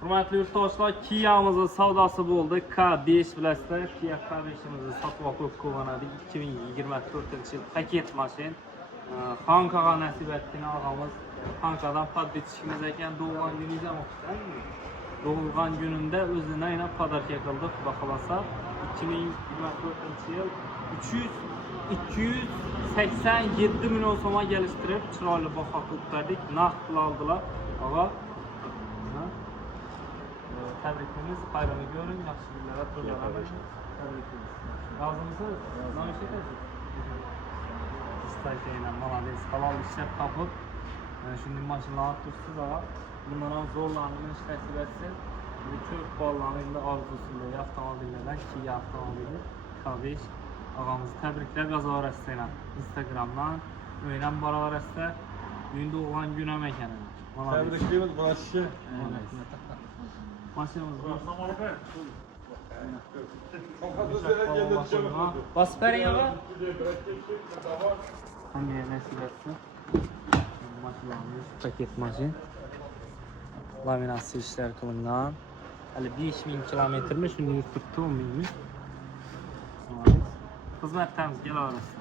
Hurmatli yurtdoshlar, Kia'mizning savdosi bo'ldi. K5 bilasizlar, Kia K5'imizni sotib olib ko'rganadi. 2024-yil paket mashin. Xonkaga nasib etgan og'amiz Xonkadan podbetishimiz ekan, doğulan gününüz ham doğulgan gününde o'zini ayna podarka qildi, xudo xolasa. 2024-yil 287 milyon so'mga geliştirib, chiroyli baho qilib naqd pul oldilar. Og'a tabrikimiz, bayramı görün, yaxshi kunlar, to'ylarga tabrikimiz. Razımısınız? Nima ish etasiz? İstaykeyle, malades, halal ishlab topib, shunday mashinalar olib turibsiz, og'a. Bundan ham zo'rlanishni nasib etsin. Ko'p bolalarning orzusida avtomobillardan Kia avtomobili K5 og'amizni tabriklab yozaverasizlar ham Instagramdan, o'yinam boraverasizlar. Bugun tug'ilgan kun ham ekan. Tabriklaymiz boshchi. Mashinamiz bor. Assalamu Basib bering og'a. Qanday nasib etsin. Mashinamiz paket mashin. Laminatsiya ishlar qilingan. Hali 5000 kilometrmi, shuni yurib turibdi, 10 mingmi. Xizmatdamiz kelaverasiz.